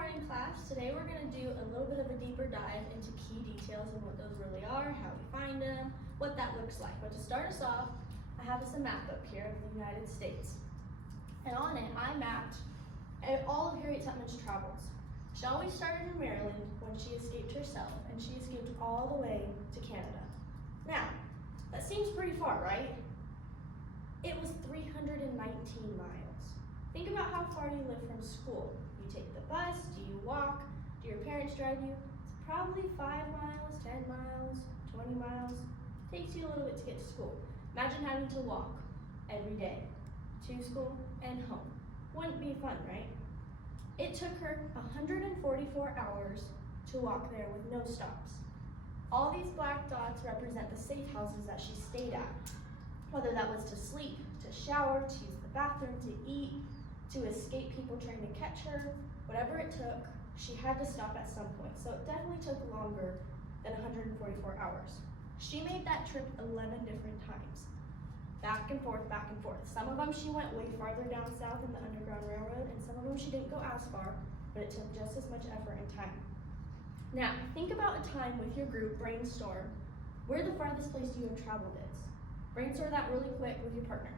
morning, class. Today we're going to do a little bit of a deeper dive into key details and what those really are, how we find them, what that looks like. But to start us off, I have us a map up here of the United States. And on it, I mapped all of Harriet Tubman's travels. She always started in Maryland when she escaped herself, and she escaped all the way to Canada. Now, that seems pretty far, right? It was 319 miles. Think about how far you live from school. You take the bus, do you walk, do your parents drive you? It's probably 5 miles, 10 miles, 20 miles. Takes you a little bit to get to school. Imagine having to walk every day to school and home. Wouldn't be fun, right? It took her 144 hours to walk there with no stops. All these black dots represent the safe houses that she stayed at, whether that was to sleep, to shower, to use the bathroom, to eat, to escape people trying to catch her. Whatever it took, she had to stop at some point. So it definitely took longer than 144 hours. She made that trip 11 different times. Back and forth, back and forth. Some of them she went way farther down south in the Underground Railroad, and some of them she didn't go as far, but it took just as much effort and time. Now, think about a time with your group, brainstorm, where the farthest place you have traveled is. Brainstorm that really quick with your partner.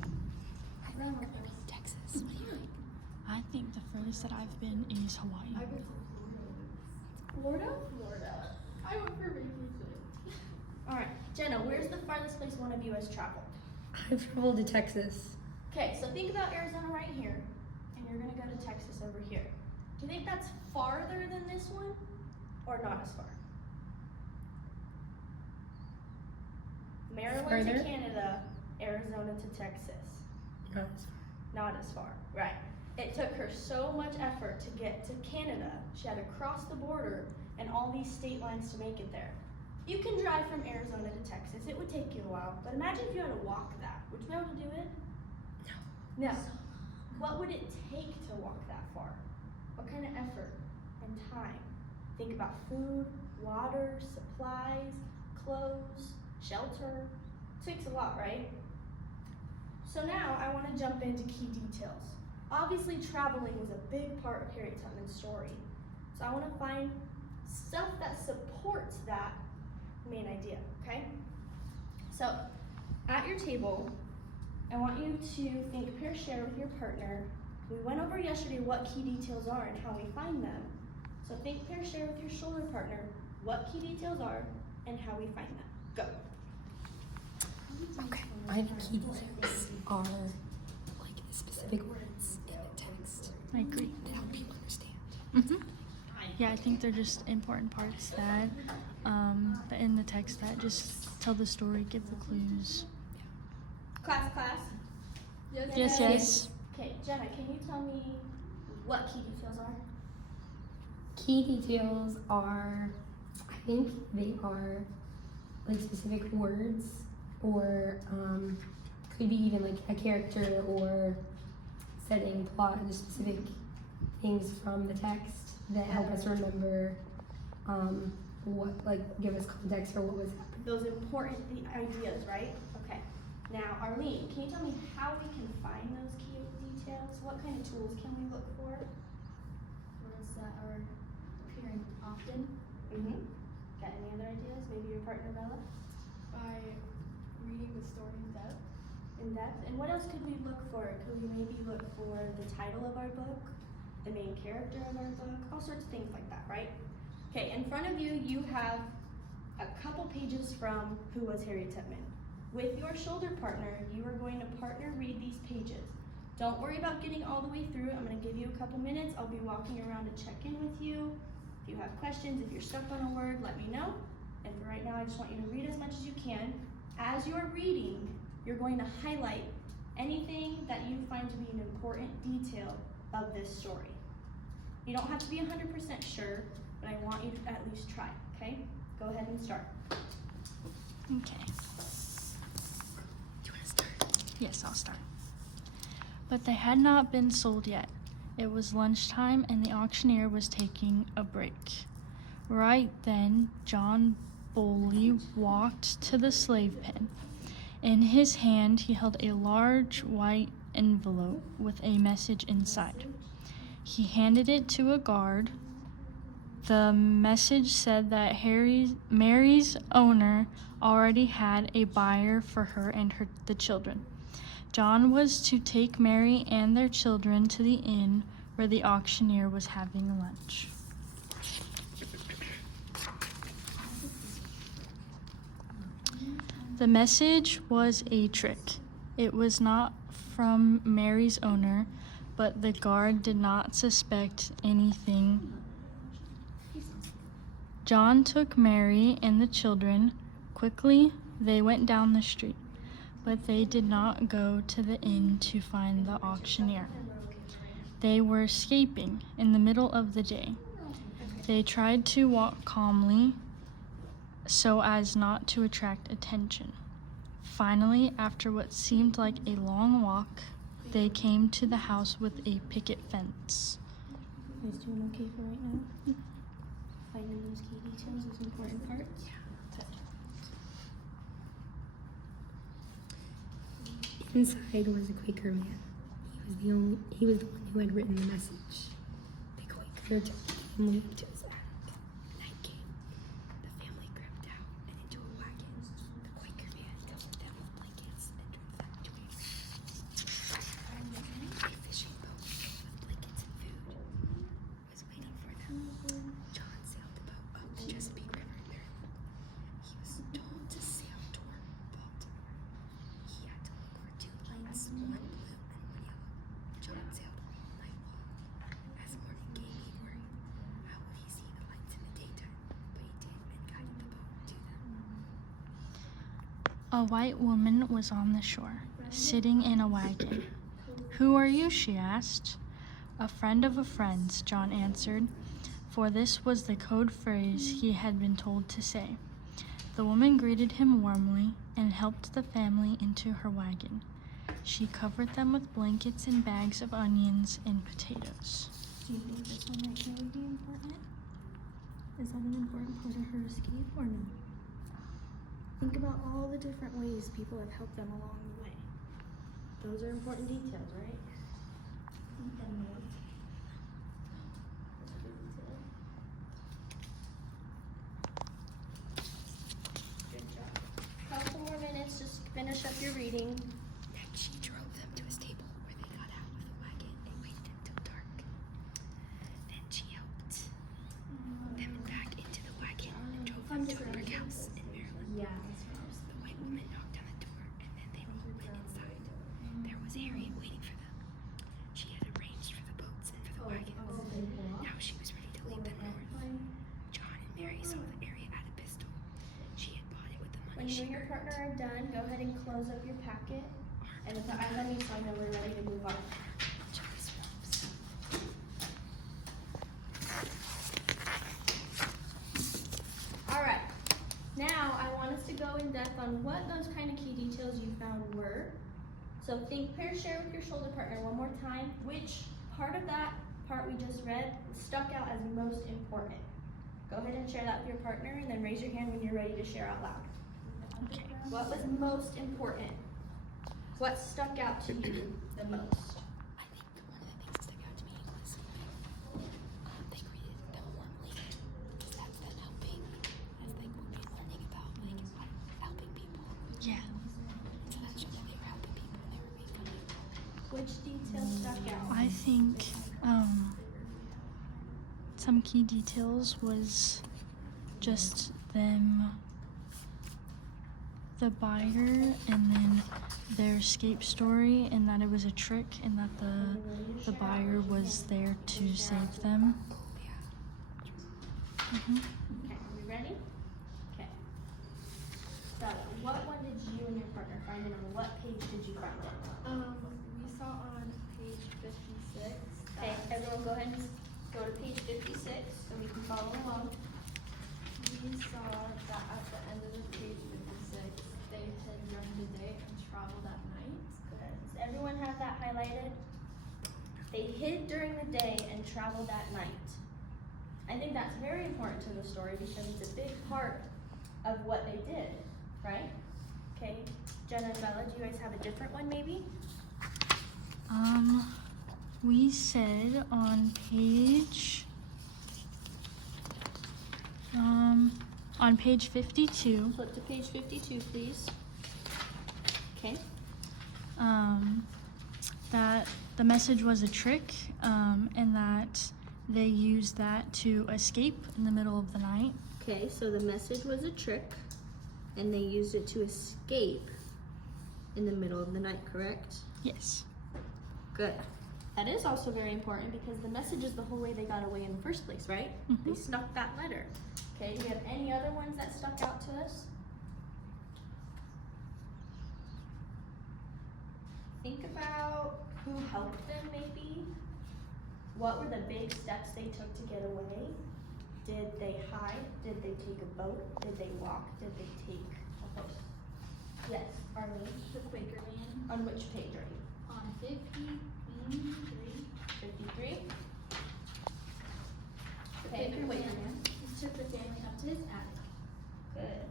I think we're going to Texas. What do you think? I think the furthest that I've been is Hawaii. I went to Florida? Florida. I went for vacation. All right, Jenna, where's the farthest place one of you has traveled? I've traveled to Texas. Okay, so think about Arizona right here, and you're gonna go to Texas over here. Do you think that's farther than this one, or not as far? Maryland Farther? to Canada, Arizona to Texas. Not as far. Not as far, right. It took her so much effort to get to Canada. She had to cross the border and all these state lines to make it there. You can drive from Arizona to Texas. It would take you a while, but imagine if you had to walk that. Would you be able to do it? No. No. What would it take to walk that far? What kind of effort and time? Think about food, water, supplies, clothes, shelter. It takes a lot, right? So now I want to jump into key details. Obviously, traveling was a big part of Harriet Tubman's story. So I want to find stuff that supports that main idea, okay? So at your table, I want you to think, pair, share with your partner. We went over yesterday what key details are and how we find them. So think, pair, share with your shoulder partner what key details are and how we find them. Go. Okay, I think key details are like specific words in the text I agree. to help people understand. Mm-hmm. Yeah, I think they're just important parts that in the text that just tell the story, give the clues. Class. Yes. Okay, Jenna, can you tell me what key details are? Key details are, I think they are like specific words or could be even like a character or setting, plot, and just specific things from the text that help us remember what, like, give us context for what was happening. Those important ideas, right? Okay. Now, Arlene, can you tell me how we can find those key details? What kind of tools can we look for? Words that are appearing often. Mm-hmm. Got any other ideas? Maybe your partner, Bella? By reading the story in depth. In depth. And what else could we look for? Could we maybe look for the title of our book, the main character of our book, all sorts of things like that, right? Okay, in front of you, you have a couple pages from Who Was Harriet Tubman? With your shoulder partner, you are going to partner read these pages. Don't worry about getting all the way through. I'm going to give you a couple minutes. I'll be walking around to check in with you. If you have questions, if you're stuck on a word, let me know. And for right now, I just want you to read as much as you can. As you're reading, you're going to highlight anything that you find to be an important detail of this story. You don't have to be 100% sure, but I want you to at least try, okay? Go ahead and start. Okay. Do you want to start? Yes, I'll start. But they had not been sold yet. It was lunchtime and the auctioneer was taking a break. Right then, John Bowley walked to the slave pen. In his hand, he held a large white envelope with a message inside. He handed it to a guard. The message said that Mary's owner already had a buyer for her and the children. John was to take Mary and their children to the inn where the auctioneer was having lunch. The message was a trick. It was not from Mary's owner, but the guard did not suspect anything. John took Mary and the children. Quickly, they went down the street, but they did not go to the inn to find the auctioneer. They were escaping in the middle of the day. They tried to walk calmly so as not to attract attention. Finally, after what seemed like a long walk, they came to the house with a picket fence. You guys doing okay for right now? Finding those key details is important part. Inside was a Quaker man. He was the one who had written the message. The Quaker took the family to his attic. Night came. The family crept out and into a wagon. The Quaker man covered them with blankets and drove them to a fishing boat with blankets and food was waiting for them. John sailed the boat up the Chesapeake River in Maryland. He was told to sail toward Baltimore. He had to look for two lights, one blue and one yellow. John sailed all night long. As morning came, he worried. How would he see the lights in the daytime? But he did and guided the boat to them. A white woman was on the shore, sitting in a wagon. "Who are you?" she asked. "A friend of a friend's," John answered, for this was the code phrase he had been told to say. The woman greeted him warmly and helped the family into her wagon. She covered them with blankets and bags of onions and potatoes. Do you think this one right here would be important? Is that an important part of her escape or no? Think about all the different ways people have helped them along the way. Those are important details, right? Good job. Couple more minutes, just finish up your reading. Next, she drove them to a stable where they got out of the wagon and waited until dark. Then she helped them back into the wagon and drove them to a brick house in Maryland. Yeah. The white woman knocked on the door and then they all went inside. There was Harriet waiting for them. She had arranged for the boats and for the wagons. Now she was ready to lead them north. John and Mary saw that Harriet had a pistol. She had bought it with the When money you she and your earned. partner are done, go ahead and close up your packet. And with the eyes on me, so I know we're ready to move on. John's ropes. Alright, now I want us to go in depth on what those kind of key details you found were. So think, pair, share with your shoulder partner one more time. Which part of that part we just read stuck out as most important? Go ahead and share that with your partner and then raise your hand when you're ready to share out loud. Okay. What was most important? What stuck out to you the most? I think one of the things that stuck out to me was they greeted them warmly. That's them helping, as they would be learning about helping people. Yeah. So that showed that they were helping people and they were being kind. Which detail stuck out? I think some key details was just them, the buyer, and then their escape story, and that it was a trick, and that the buyer was there to save them. Mhm. Okay, are we ready? Okay. So, what one did you and your partner find, and on what page did you find it? We saw on page 56. Okay, everyone go ahead and go to page 56 so we can follow along. We saw that at the end of the page 56, they had run the day and traveled at night. Good. Does everyone have that highlighted? They hid during the day and traveled at night. I think that's very important to the story because it's a big part of what they did, right? Okay, Jenna and Bella, do you guys have a different one maybe? we said on page 52, Flip to page 52, please. Okay. that the message was a trick, and that they used that to escape in the middle of the night. Okay, so the message was a trick, and they used it to escape in the middle of the night, correct? Yes. Good. That is also very important because the message is the whole way they got away in the first place, right? Mhm. They snuck that letter. Okay, do you have any other ones that stuck out to us? Think about who helped them, maybe. What were the big steps they took to get away? Did they hide? Did they take a boat? Did they walk? Did they take a horse? Yes, Arlene. The Quaker man On which page are you? on 53. 53? The Okay, Quaker wait, man man. took the family up to his attic. Good.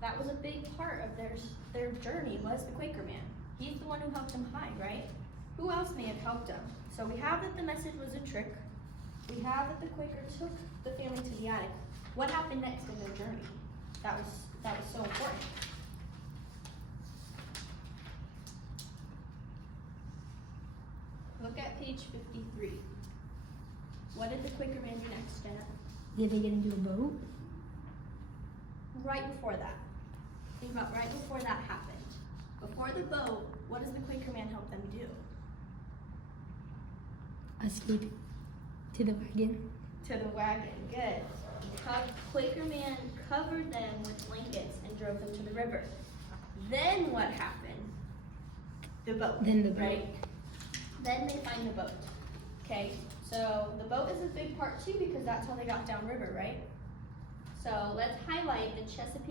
That was a big part of their journey was the Quaker man. He's the one who helped them hide, right? Who else may have helped them? So we have that the message was a trick. We have that the Quaker took the family to the attic. What happened next in their journey? That was so important. Look at page 53. What did the Quaker man do next, Jenna? Did they get into a boat? Right before that. Think about right before that happened. Before the boat, what does the Quaker man help them do? Escape to the wagon. To the wagon, good. Quaker man covered them with blankets and drove them to the river. Then what happened? The boat. Then the boat. Right? Then they find the boat. Okay, so the boat is a big part too because that's how they got downriver, right? So let's highlight the Chesapeake